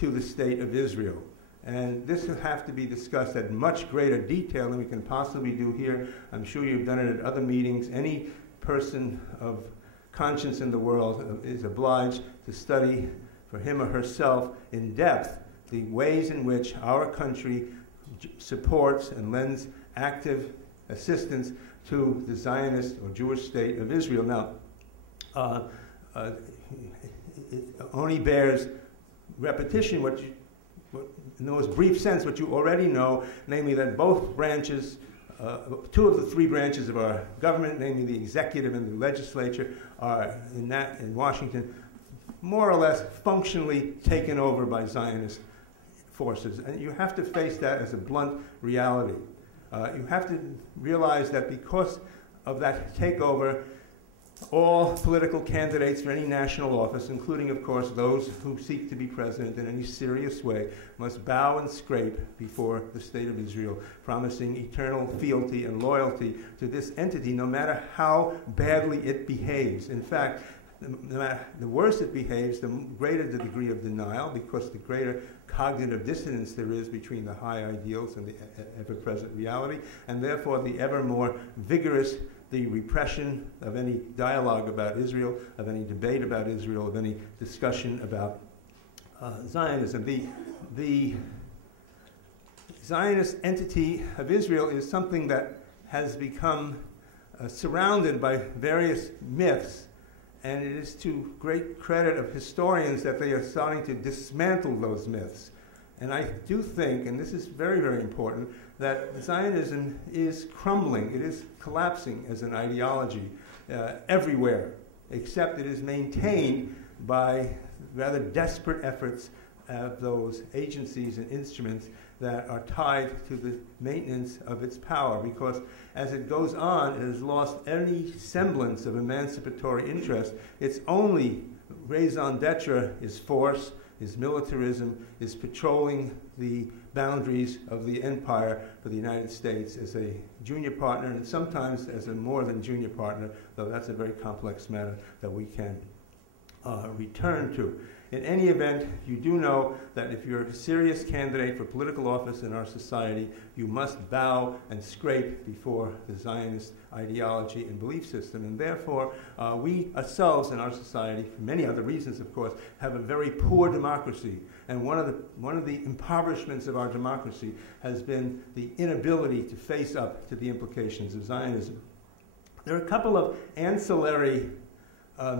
to the State of Israel. And this will have to be discussed at much greater detail than we can possibly do here. I'm sure you've done it at other meetings. Any person of conscience in the world is obliged to study for him or herself in depth the ways in which our country supports and lends active assistance to the Zionist or Jewish State of Israel. Now, it only bears repetition in the most brief sense what you already know, namely that both branches, two of the three branches of our government, namely the executive and the legislature, are in Washington, more or less functionally taken over by Zionist forces. And you have to face that as a blunt reality. You have to realize that because of that takeover, all political candidates for any national office, including, of course, those who seek to be president in any serious way, must bow and scrape before the State of Israel, promising eternal fealty and loyalty to this entity, no matter how badly it behaves. In fact, the worse it behaves, the greater the degree of denial, because the greater cognitive dissonance there is between the high ideals and the ever-present reality, and therefore the ever more vigorous the repression of any dialogue about Israel, of any debate about Israel, of any discussion about Zionism. The Zionist entity of Israel is something that has become surrounded by various myths, and it is to great credit of historians that they are starting to dismantle those myths. And I do think, and this is very, very important, that Zionism is crumbling, it is collapsing as an ideology everywhere, except it is maintained by rather desperate efforts of those agencies and instruments that are tied to the maintenance of its power, because as it goes on, it has lost any semblance of emancipatory interest. Its only raison d'etre is force, is militarism, is patrolling the boundaries of the empire for the United States as a junior partner, and sometimes as a more than junior partner, though that's a very complex matter that we can return to. In any event, you do know that if you're a serious candidate for political office in our society, you must bow and scrape before the Zionist ideology and belief system. And therefore, we ourselves in our society, for many other reasons, of course, have a very poor democracy. And one of the impoverishments of our democracy has been the inability to face up to the implications of Zionism. There are a couple of ancillary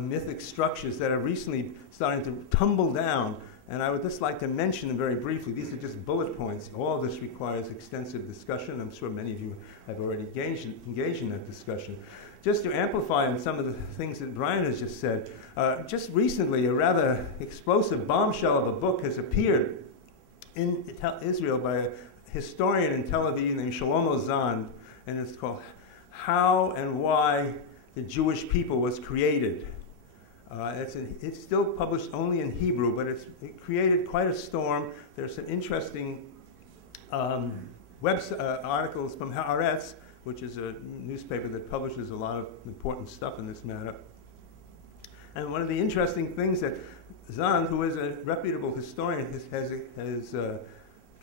mythic structures that are recently starting to tumble down, and I would just like to mention them very briefly. These are just bullet points. All of this requires extensive discussion. I'm sure many of you have already engaged in that discussion. Just to amplify on some of the things that Brian has just said, just recently a rather explosive bombshell of a book has appeared in Israel by a historian in Tel Aviv named Shlomo Zand, and it's called How and Why the Jewish People Was Created. It's still published only in Hebrew, but it created quite a storm. There's some interesting articles from Haaretz, which is a newspaper that publishes a lot of important stuff in this matter. And one of the interesting things that Zand, who is a reputable historian, has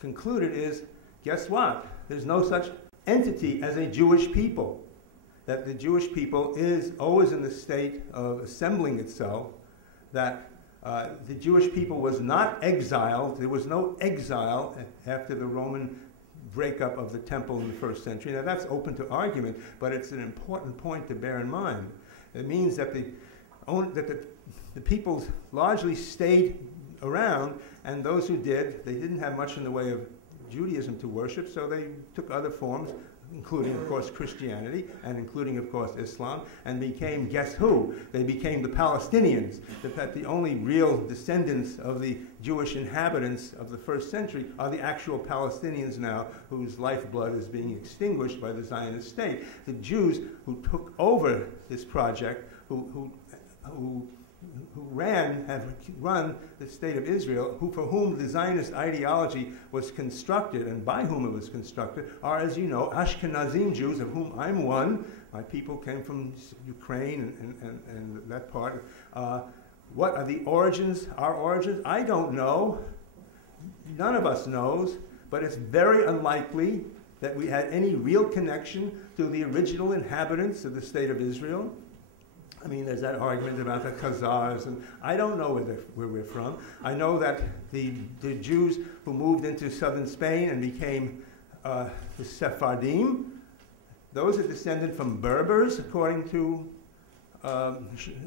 concluded is, guess what? There's no such entity as a Jewish people. That the Jewish people is always in the state of assembling itself, that the Jewish people was not exiled. There was no exile after the Roman breakup of the temple in the first century. Now that's open to argument, but it's an important point to bear in mind. It means that the peoples largely stayed around, and those who did, they didn't have much in the way of Judaism to worship, so they took other forms, including, of course, Christianity, and including, of course, Islam, and became, guess who? They became the Palestinians. That the only real descendants of the Jewish inhabitants of the first century are the actual Palestinians now, whose lifeblood is being extinguished by the Zionist state. The Jews who took over this project, who have run the state of Israel, for whom the Zionist ideology was constructed and by whom it was constructed, are, as you know, Ashkenazim Jews, of whom I'm one. My people came from Ukraine and that part. What are the origins, our origins? I don't know. none of us knows, but it's very unlikely that we had any real connection to the original inhabitants of the state of Israel. I mean, there's that argument about the Khazars, and I don't know where we're from. I know that the Jews who moved into southern Spain and became the Sephardim, those are descended from Berbers, according to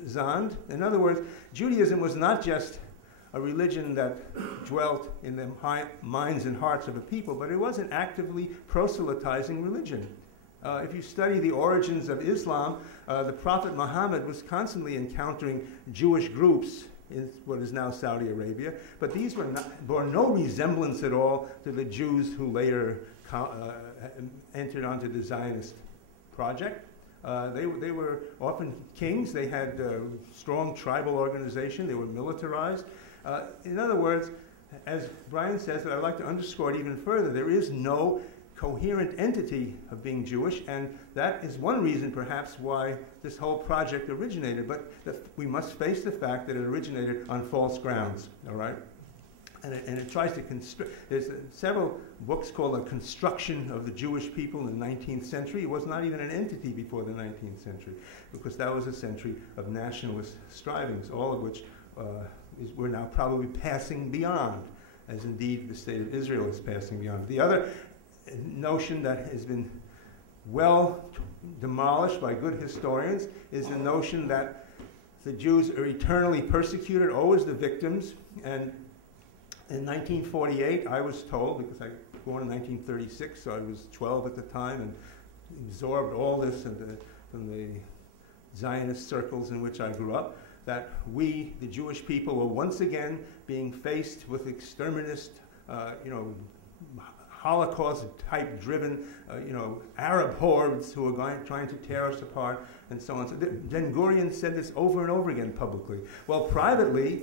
Zand. In other words, Judaism was not just a religion that dwelt in the minds and hearts of a people, but it was an actively proselytizing religion. If you study the origins of Islam, the Prophet Muhammad was constantly encountering Jewish groups in what is now Saudi Arabia, but these bore no resemblance at all to the Jews who later entered onto the Zionist project. They were often kings. They had strong tribal organization. They were militarized. In other words, as Brian says, but I'd like to underscore it even further, there is no coherent entity of being Jewish, and that is one reason perhaps why this whole project originated, but we must face the fact that it originated on false grounds, all right? And it tries to construct, there's several books called A Construction of the Jewish People in the 19th Century. It was not even an entity before the 19th century, because that was a century of nationalist strivings, all of which we're now probably passing beyond, as indeed the state of Israel is passing beyond. The other notion that has been well demolished by good historians is the notion that the Jews are eternally persecuted, always the victims. And in 1948, I was told, because I was born in 1936, so I was 12 at the time, and absorbed all this from the Zionist circles in which I grew up, that we, the Jewish people, were once again being faced with exterminist, Holocaust-type driven, Arab hordes who are trying to tear us apart, and so on. So Ben-Gurion said this over and over again publicly. Well, privately,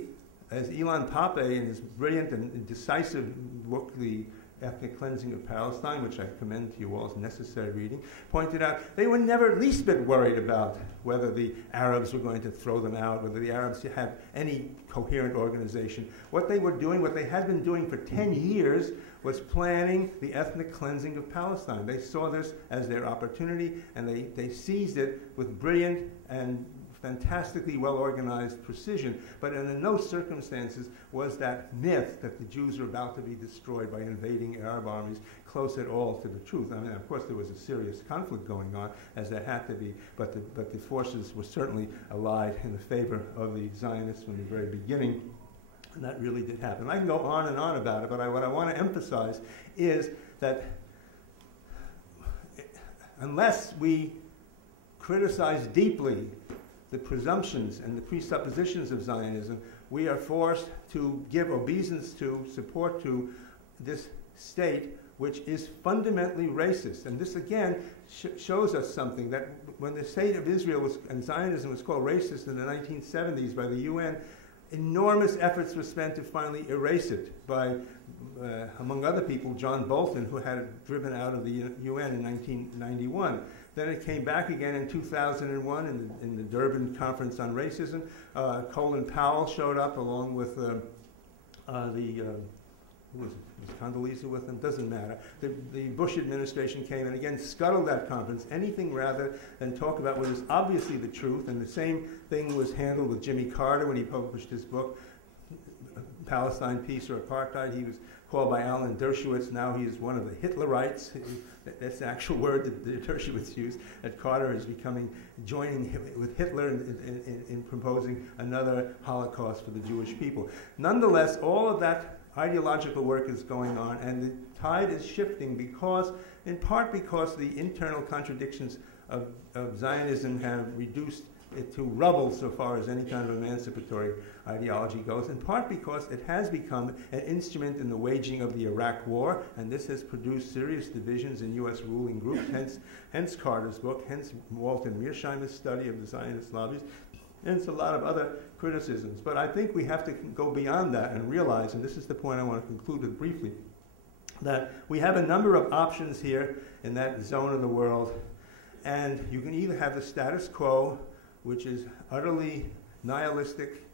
as Ilan Pappé, in his brilliant and decisive book, The Ethnic Cleansing of Palestine, which I commend to you all as necessary reading, pointed out they were never least bit worried about whether the Arabs were going to throw them out, whether the Arabs had any coherent organization. What they were doing, what they had been doing for 10 years, was planning the ethnic cleansing of Palestine. They saw this as their opportunity, and they seized it with brilliant and fantastically well-organized precision. But in no circumstances was that myth that the Jews were about to be destroyed by invading Arab armies close at all to the truth. I mean, of course, there was a serious conflict going on, as there had to be, but the forces were certainly allied in the favor of the Zionists from the very beginning. And that really did happen. I can go on and on about it, but what I want to emphasize is that unless we criticize deeply the presumptions and the presuppositions of Zionism, we are forced to give obeisance to, support to this state which is fundamentally racist. And this again shows us something, that when the state of Israel and Zionism was called racist in the 1970s by the UN, enormous efforts were spent to finally erase it by, among other people, John Bolton, who had it driven out of the UN in 1991. Then it came back again in 2001 in the Durban Conference on Racism. Colin Powell showed up along with who was it? Was Condoleezza with them? Doesn't matter. The Bush administration came and again scuttled that conference, anything rather than talk about what is obviously the truth. And the same thing was handled with Jimmy Carter when he published his book, Palestine, Peace or Apartheid. He was called by Alan Dershowitz. Now he is one of the Hitlerites. That's the actual word that Dershowitz used. That Carter is joining with Hitler in proposing another Holocaust for the Jewish people. Nonetheless, all of that ideological work is going on, and the tide is shifting because, in part because the internal contradictions of Zionism have reduced it to rubble so far as any kind of emancipatory ideology goes, in part because it has become an instrument in the waging of the Iraq War, and this has produced serious divisions in U.S. ruling groups, hence Carter's book, hence Walter Mearsheimer's study of the Zionist lobbies, and it's a lot of other criticisms. But I think we have to go beyond that and realize, and this is the point I want to conclude with briefly, that we have a number of options here in that zone of the world, and you can either have the status quo, which is utterly nihilistic,